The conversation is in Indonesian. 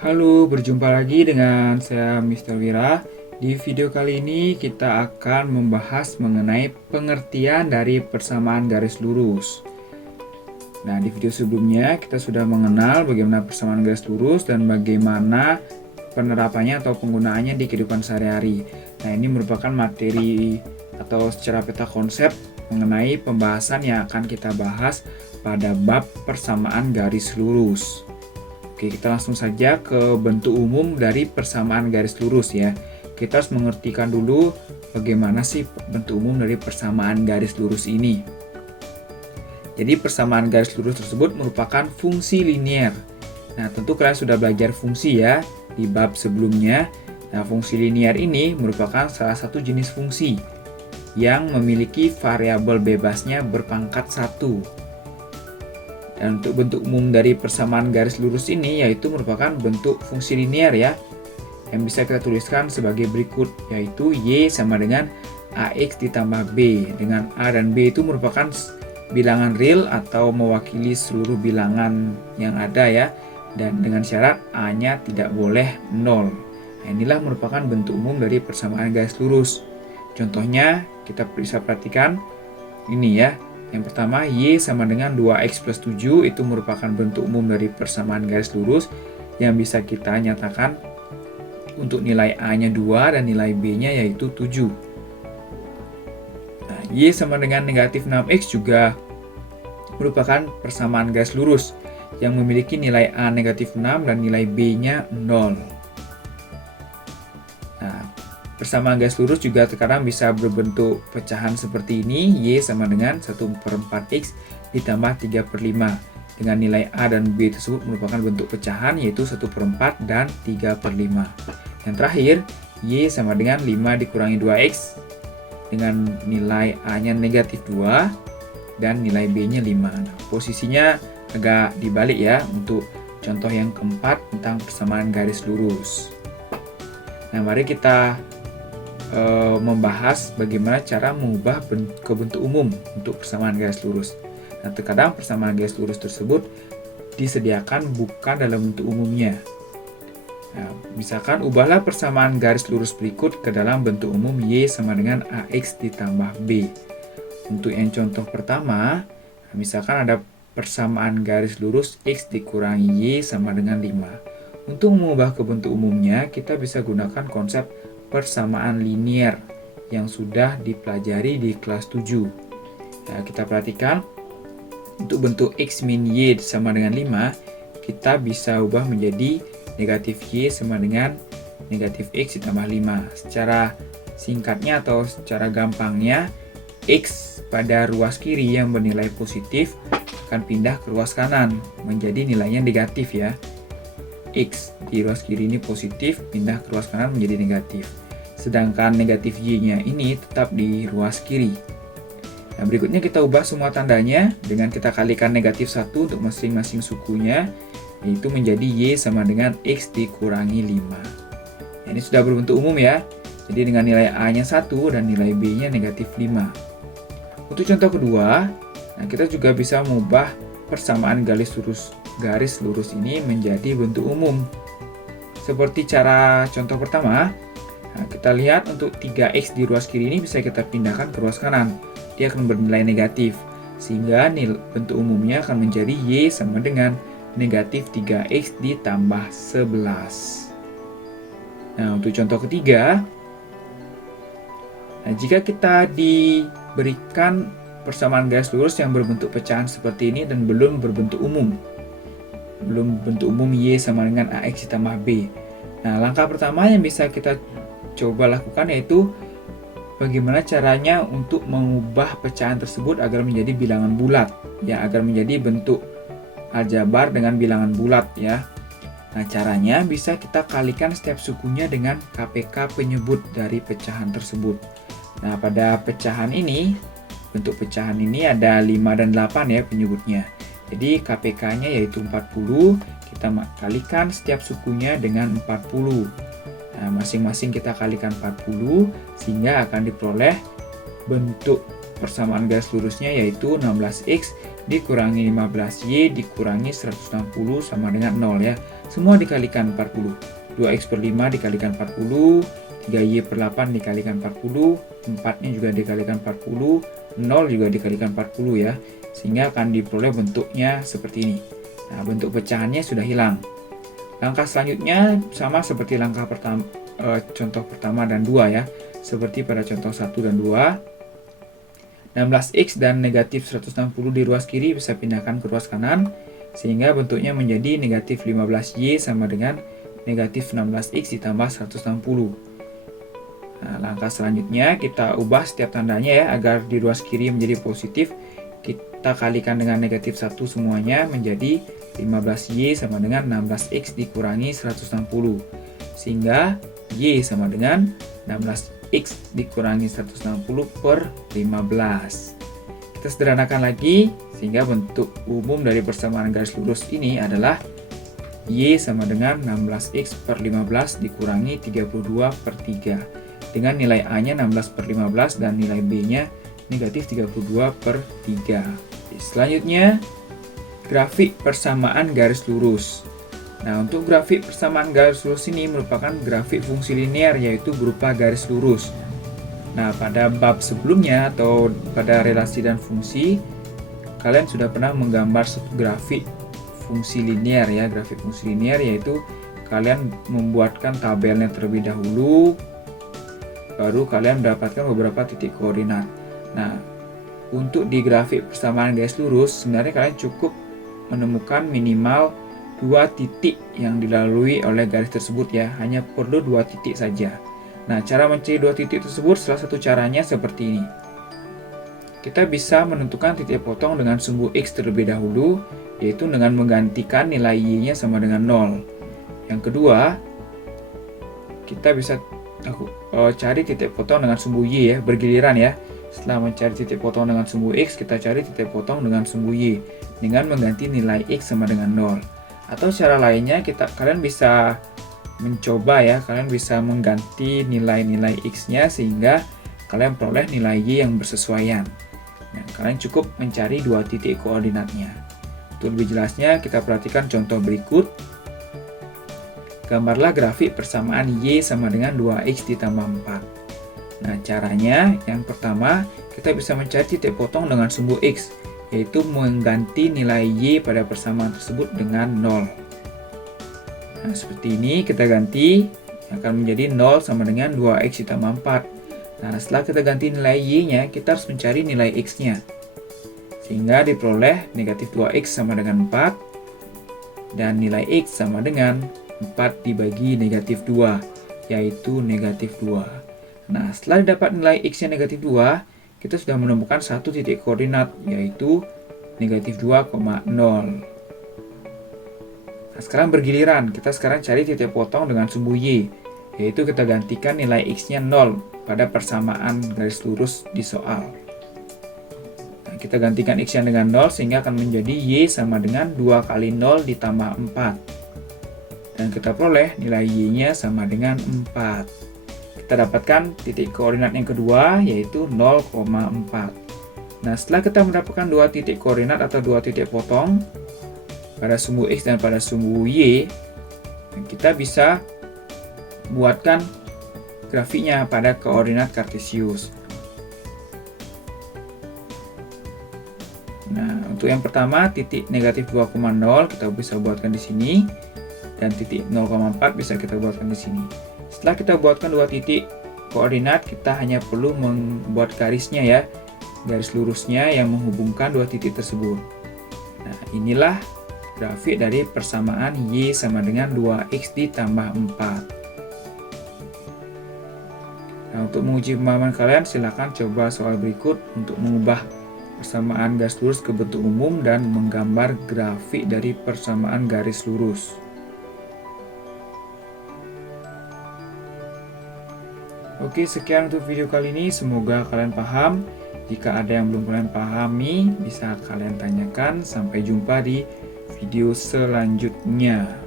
Halo, berjumpa lagi dengan saya Mr. Wira. Di video kali ini kita akan membahas mengenai pengertian dari persamaan garis lurus. Nah, di video sebelumnya kita sudah mengenal bagaimana persamaan garis lurus dan bagaimana penerapannya atau penggunaannya di kehidupan sehari-hari. Nah, ini merupakan materi atau secara peta konsep mengenai pembahasan yang akan kita bahas pada bab persamaan garis lurus. Oke, kita langsung saja ke bentuk umum dari persamaan garis lurus ya. Kita harus mengertikan dulu bagaimana sih bentuk umum dari persamaan garis lurus ini. Jadi persamaan garis lurus tersebut merupakan fungsi linier. Nah, tentu kalian sudah belajar fungsi ya di bab sebelumnya. Nah, fungsi linier ini merupakan salah satu jenis fungsi yang memiliki variabel bebasnya berpangkat 1. Dan untuk bentuk umum dari persamaan garis lurus ini yaitu merupakan bentuk fungsi linier ya, yang bisa kita tuliskan sebagai berikut, yaitu Y sama dengan AX ditambah B, dengan A dan B itu merupakan bilangan real atau mewakili seluruh bilangan yang ada ya, dan dengan syarat A-nya tidak boleh 0. Nah, inilah merupakan bentuk umum dari persamaan garis lurus. Contohnya kita bisa perhatikan ini ya. Yang pertama, Y sama dengan 2X plus 7 itu merupakan bentuk umum dari persamaan garis lurus yang bisa kita nyatakan untuk nilai A-nya 2 dan nilai B-nya yaitu 7. Nah, Y sama dengan negatif 6X juga merupakan persamaan garis lurus yang memiliki nilai A negatif 6 dan nilai B-nya 0. Nah, persamaan garis lurus juga terkadang bisa berbentuk pecahan seperti ini. Y sama dengan 1/4X ditambah 3/5. Dengan nilai A dan B tersebut merupakan bentuk pecahan yaitu 1/4 dan 3/5. Yang terakhir, Y sama dengan 5 dikurangi 2X dengan nilai A-nya negatif 2 dan nilai B-nya 5. Nah, posisinya agak dibalik ya untuk contoh yang keempat tentang persamaan garis lurus. Nah, mari kita membahas bagaimana cara mengubah ke bentuk umum untuk persamaan garis lurus. Nah, terkadang persamaan garis lurus tersebut disediakan bukan dalam bentuk umumnya. Nah, misalkan ubahlah persamaan garis lurus berikut ke dalam bentuk umum Y sama dengan AX ditambah B. Untuk yang contoh pertama, misalkan ada persamaan garis lurus X dikurangi Y sama dengan 5. Untuk mengubah ke bentuk umumnya, kita bisa gunakan konsep persamaan linier yang sudah dipelajari di kelas 7. Nah, kita perhatikan untuk bentuk X min Y sama dengan 5, kita bisa ubah menjadi negatif Y sama dengan negatif X ditambah 5. Secara singkatnya atau secara gampangnya, X pada ruas kiri yang bernilai positif akan pindah ke ruas kanan menjadi nilainya negatif ya. X di ruas kiri ini positif, pindah ke ruas kanan menjadi negatif. Sedangkan negatif Y-nya ini tetap di ruas kiri. Nah, berikutnya kita ubah semua tandanya dengan kita kalikan negatif 1 untuk masing-masing sukunya, yaitu menjadi Y sama dengan X dikurangi 5. Nah, ini sudah berbentuk umum ya. Jadi dengan nilai A-nya 1 dan nilai B-nya negatif 5. Untuk contoh kedua, nah kita juga bisa mengubah persamaan garis lurus ini menjadi bentuk umum. Seperti cara contoh pertama, nah kita lihat untuk 3X di ruas kiri ini bisa kita pindahkan ke ruas kanan. Dia akan bernilai negatif, sehingga bentuk umumnya akan menjadi Y sama dengan negatif 3X ditambah 11. Nah, untuk contoh ketiga, nah jika kita diberikan persamaan garis lurus yang berbentuk pecahan seperti ini dan belum berbentuk umum, Y sama dengan AX ditambah B. Nah, langkah pertama yang bisa kita coba lakukan yaitu bagaimana caranya untuk mengubah pecahan tersebut agar menjadi bilangan bulat, ya, agar menjadi bentuk aljabar dengan bilangan bulat ya. Nah, caranya bisa kita kalikan setiap sukunya dengan KPK penyebut dari pecahan tersebut. Nah, pada pecahan ini, bentuk pecahan ini ada 5 dan 8 ya penyebutnya. Jadi KPK-nya yaitu 40, kita kalikan setiap sukunya dengan 40. Nah, masing-masing kita kalikan 40 sehingga akan diperoleh bentuk persamaan garis lurusnya, yaitu 16x dikurangi 15y dikurangi 160 sama dengan 0 ya. Semua dikalikan 40. 2x per 5 dikalikan 40, 3y per 8 dikalikan 40, 4-nya juga dikalikan 40, 0 juga dikalikan 40 ya. Sehingga akan diperoleh bentuknya seperti ini. Nah, bentuk pecahannya sudah hilang. Langkah selanjutnya sama seperti langkah pertama, contoh pertama dan 2 ya. Seperti pada contoh 1 dan 2. 16x dan negatif 160 di ruas kiri bisa pindahkan ke ruas kanan, sehingga bentuknya menjadi negatif 15y sama dengan negatif 16x ditambah 160. Nah, langkah selanjutnya kita ubah setiap tandanya ya, agar di ruas kiri menjadi positif. Kita kalikan dengan negatif 1 semuanya, menjadi 15y sama dengan 16x dikurangi 160. Sehingga y sama dengan 16x dikurangi 160 per 15. Kita sederhanakan lagi, sehingga bentuk umum dari persamaan garis lurus ini adalah y sama dengan 16x per 15 dikurangi 32 per 3. Dengan nilai a-nya 16 per 15 dan nilai b-nya negatif 32 per 3. Selanjutnya, grafik persamaan garis lurus. Nah, untuk grafik persamaan garis lurus ini merupakan grafik fungsi linear, yaitu berupa garis lurus. Nah, pada bab sebelumnya atau pada relasi dan fungsi, kalian sudah pernah menggambar grafik fungsi linear ya. Grafik fungsi linear yaitu kalian membuatkan tabelnya terlebih dahulu, baru kalian mendapatkan beberapa titik koordinat. Nah, untuk di grafik persamaan garis lurus, sebenarnya kalian cukup menemukan minimal 2 titik yang dilalui oleh garis tersebut ya, hanya perlu 2 titik saja. Nah, cara mencari 2 titik tersebut, salah satu caranya seperti ini. Kita bisa menentukan titik potong dengan sumbu x terlebih dahulu, yaitu dengan menggantikan nilai y-nya sama dengan 0. Yang kedua, kita bisa cari titik potong dengan sumbu y ya, bergiliran ya. Setelah mencari titik potong dengan sumbu x, kita cari titik potong dengan sumbu y dengan mengganti nilai x sama dengan 0. Atau cara lainnya, kalian bisa mencoba ya, kalian bisa mengganti nilai-nilai x-nya sehingga kalian peroleh nilai y yang bersesuaian. Nah, kalian cukup mencari 2 titik koordinatnya. Untuk lebih jelasnya, kita perhatikan contoh berikut. Gambarlah grafik persamaan y sama dengan 2x ditambah 4. Nah, caranya yang pertama, kita bisa mencari titik potong dengan sumbu x, yaitu mengganti nilai y pada persamaan tersebut dengan 0. Nah, seperti ini kita ganti, akan menjadi 0 sama dengan 2x ditambah 4. Nah, setelah kita ganti nilai y-nya, kita harus mencari nilai x-nya. Sehingga diperoleh negatif 2x sama dengan 4, dan nilai x sama dengan 4 dibagi negatif 2, yaitu negatif 2. Nah, setelah didapat nilai x-nya negatif 2, kita sudah menemukan satu titik koordinat, yaitu negatif 2,0. Nah, sekarang bergiliran, kita sekarang cari titik potong dengan sumbu y, yaitu kita gantikan nilai x-nya 0 pada persamaan garis lurus di soal. Nah, kita gantikan x-nya dengan 0 sehingga akan menjadi y sama dengan 2 kali 0 ditambah 4. Dan kita peroleh nilai y-nya sama dengan 4. Kita dapatkan titik koordinat yang kedua, yaitu 0,4. Nah, setelah kita mendapatkan 2 titik koordinat atau 2 titik potong pada sumbu x dan pada sumbu y, kita bisa buatkan grafiknya pada koordinat kartesius. Nah, untuk yang pertama, titik negatif 2,0 kita bisa buatkan di sini, dan titik 0,4 bisa kita buatkan di sini. Setelah kita buatkan 2 titik koordinat, kita hanya perlu membuat garisnya ya, garis lurusnya yang menghubungkan 2 titik tersebut. Nah, inilah grafik dari persamaan y sama dengan 2x ditambah 4. Nah, untuk menguji pemahaman kalian, silakan coba soal berikut untuk mengubah persamaan garis lurus ke bentuk umum dan menggambar grafik dari persamaan garis lurus. Oke, sekian untuk video kali ini. Semoga kalian paham. Jika ada yang belum kalian pahami, bisa kalian tanyakan. Sampai jumpa di video selanjutnya.